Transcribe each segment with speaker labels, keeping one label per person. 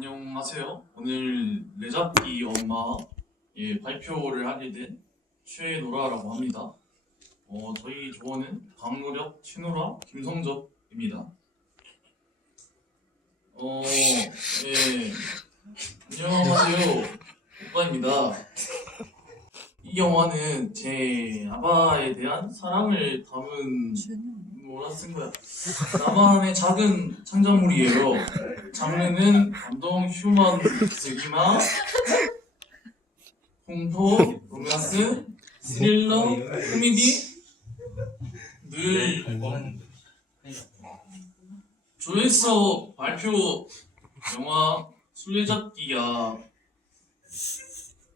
Speaker 1: 안녕하세요. 오늘 레잡기 엄마 예, 발표를 하게 된 최노라라고 합니다. 어, 저희 조원은 강노력, 최노라, 김성접입니다. 어, 예, 안녕하세요. 오빠입니다. 이 영화는 제 아바에 대한 사랑을 담은 쓴 거야? 나만의 작은 창작물이에요. 장르는 감동, 휴먼, 드라마, 공포, 로맨스, 스릴러, 코미디 늘 조회서 발표 영화 술래잡기야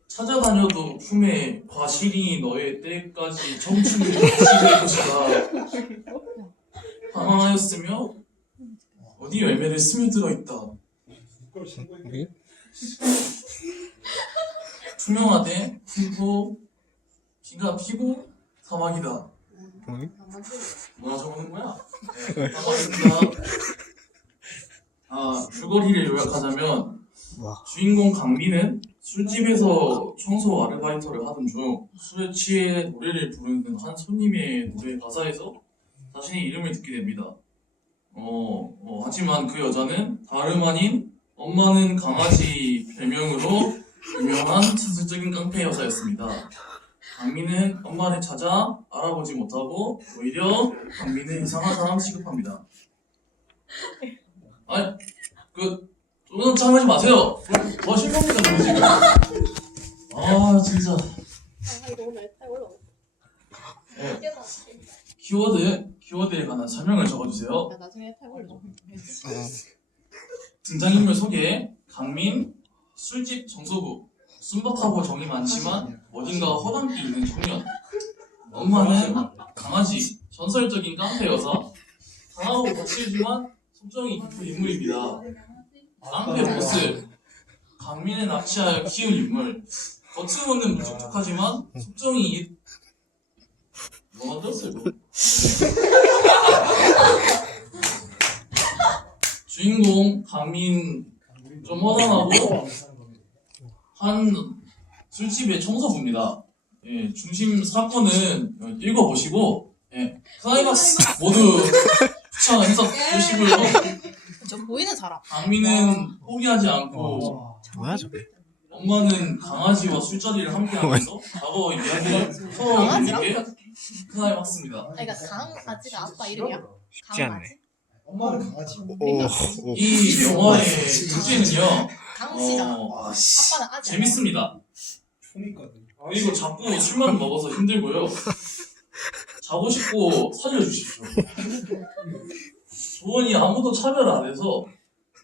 Speaker 1: 찾아다녀도 품에 과실이 너의 때까지 청춘을 지칠 것이다 방황하였으며 어디 열매를 스며들어 있다 투명하되 풀고 비가 피고 사막이다 뭐라 적는 거야? 네, 반갑습니다. 아, 줄거리를 요약하자면
Speaker 2: 와.
Speaker 1: 주인공 강민은 술집에서 청소 아르바이터를 하던 중 술에 취해 노래를 부르는 한 손님의 노래 가사에서 자신의 이름을 듣게 됩니다. 어, 어, 하지만 그 여자는 다름 아닌 엄마는 강아지 별명으로 유명한 사실적인 깡패 여자였습니다. 강민은 엄마를 찾아 알아보지 못하고 오히려 강민은 이상한 사람 취급합니다. 아, 그 조금 짱하지 마세요. 뭐 실망입니다 저는 지금. 아 진짜.
Speaker 3: 아, 이거 오늘 타올라.
Speaker 1: 네, 키워드 키워드에 관한 설명을 적어주세요.
Speaker 3: 야, 나중에 타올려.
Speaker 1: 등장인물 소개 강민 술집 정소부 순박하고 정이 많지만 어딘가 허당기 있는 청년. 엄마는 강아지 전설적인 깡패 여사 강하고 거칠지만 속정이 깊은 인물입니다. 깡패 보스 강민을 납치하여 키운 인물. 겉으로는 무뚝뚝하지만 속정이 뭐 만들었어요 이거? 주인공 강민 좀 허당하고 한 술집의 청소부입니다. 예, 중심 사건은 읽어보시고 예, 클라이막스 모두 추천해서 보시고요.
Speaker 3: 저 보이는 사람.
Speaker 1: 강민은 포기하지 않고
Speaker 2: 뭐야 저게?
Speaker 1: 엄마는 강아지와 술자리를 함께하면서 과거 이야기를 서로
Speaker 3: 강아지랑?
Speaker 1: 재밌게 클라이막스입니다.
Speaker 3: 아, 그러니까 강아지가 아빠 이름이야?
Speaker 2: 쉽지 않네.
Speaker 3: 강아지?
Speaker 4: 엄마는 강아지.
Speaker 2: 오, 오.
Speaker 1: 이 영화의 주제는요
Speaker 3: 강씨잖아.
Speaker 1: 어,
Speaker 3: 아빠는 아지.
Speaker 1: 재밌습니다.
Speaker 4: 초미거든.
Speaker 1: 그리고 자꾸 술만 먹어서 힘들고요. 자고 싶고 살려주십시오. 조언이 아무도 차별 안 해서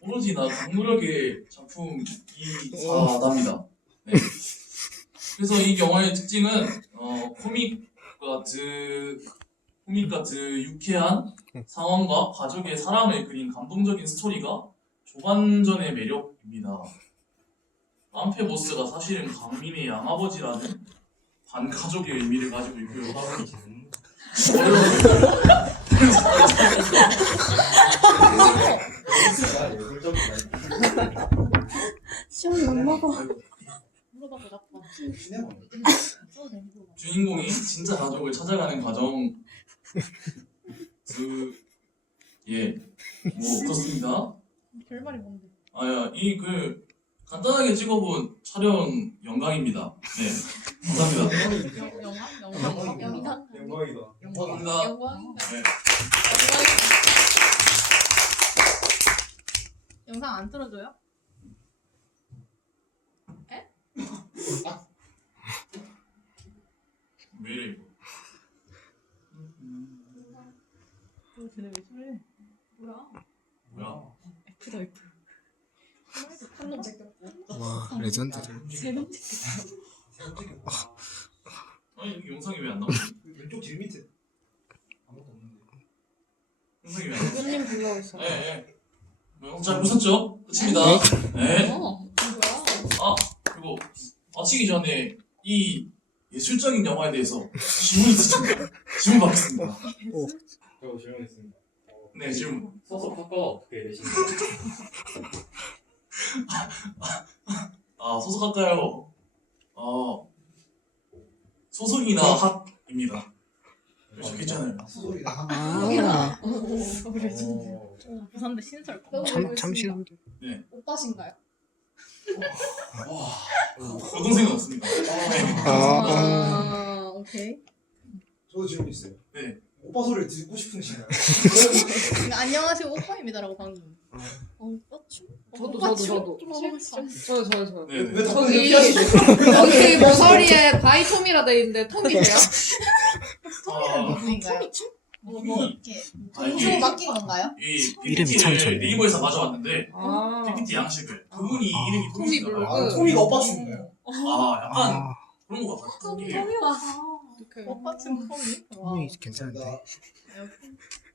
Speaker 1: 오로지 나 강무력의 작품이사답니다. 네. 그래서 이 영화의 특징은 어, 코믹과 드 코믹과 드 유쾌한 상황과 가족의 사랑을 그린 감동적인 스토리가 조반전의 매력입니다. 깡패 보스가 사실은 강민의 양아버지라는 반가족의 의미를 가지고 있고요.
Speaker 3: 자꾸. 써도 돼. 물어봐.
Speaker 1: 주인공이 진짜 가족을 찾아가는 과정 그 예, 뭐 그렇습니다.
Speaker 3: 결말이 뭔데?
Speaker 1: 아야 이 그 간단하게 찍어본 촬영 영광입니다. 네, 감사합니다.
Speaker 3: 영- 영화? 영화? 영화?
Speaker 4: 영광이다.
Speaker 1: 감사합니다.
Speaker 3: 영광인가?
Speaker 1: 네.
Speaker 3: 영상 안 틀어줘요?
Speaker 1: 왜 이래 이거?
Speaker 3: 어, 쟤네 왜 저래? 뭐야?
Speaker 1: 뭐야?
Speaker 3: F다 F. 한놈 제꼈고.
Speaker 2: 와 레전드.
Speaker 3: 세놈 제꼈고.
Speaker 1: 아니 여기 영상이 왜 안 나오지?
Speaker 4: 왼쪽 질 밑에. 아무것도 없는데.
Speaker 1: 영상이 왜 안 나오지?
Speaker 3: 불러고 있어.
Speaker 1: 예, 예. 뭐, 잘 보셨죠? 끝입니다. 네.
Speaker 3: 어. 뭐야?
Speaker 1: 아, 그리고 마치기 전에 이 예술적인 영화에 대해서 질문 있으십니까? 질문 받겠습니다.
Speaker 5: 저 질문했습니다.
Speaker 1: 네, 질문.
Speaker 5: 소속 학과가 어떻게 되신가요?
Speaker 1: 아 소속할까요? 아 소속이나 핫입니다. 적겠잖아요.
Speaker 4: 소속이다.
Speaker 2: 아,
Speaker 5: 그래 진짜.
Speaker 4: 어.
Speaker 5: 어, 부산대 신설.
Speaker 2: 참, 참 싫은데.
Speaker 3: 오빠신가요?
Speaker 1: 여동생은 없습니다.
Speaker 2: 아, 아.
Speaker 3: 아, 오케이.
Speaker 4: 저도 질문 있어요.
Speaker 1: 네.
Speaker 4: 오빠 소리를 듣고 싶으신가요?
Speaker 3: 안녕하세요 오빠입니다라고 방금. 어, 오빠 춤?
Speaker 6: 저도,
Speaker 3: 오빠
Speaker 6: 저도,
Speaker 3: 춤?
Speaker 6: 저도.
Speaker 3: 좀 싶어.
Speaker 6: 저요, 저요, 저요.
Speaker 1: 네.
Speaker 4: 왜 답변이
Speaker 6: 저기-
Speaker 4: 피하시죠?
Speaker 6: 저기 모서리에 바이톰이라 돼 있는데 톰이세요?
Speaker 1: 아,
Speaker 3: 누구인가요? 뭐, 뭐 이렇게
Speaker 1: 아,
Speaker 3: 동수로 맡긴 건가요?
Speaker 1: 이
Speaker 2: 이름이 참 좋네.
Speaker 1: PPT를 네이버에서 가져왔는데
Speaker 6: 아,
Speaker 1: PPT 양식을 그분이
Speaker 2: 아.
Speaker 1: 이름이
Speaker 6: 토미
Speaker 1: 토미시더라고요.
Speaker 6: 블로그.
Speaker 4: 아, 토미가 오빠 춤인가요?
Speaker 1: 아 약간
Speaker 2: 아,
Speaker 1: 그런 것 같아요. 이게
Speaker 6: 이렇게.
Speaker 3: 오빠 춤 폼이? 와.
Speaker 2: 톰이 괜찮은데.
Speaker 4: 감사합니다.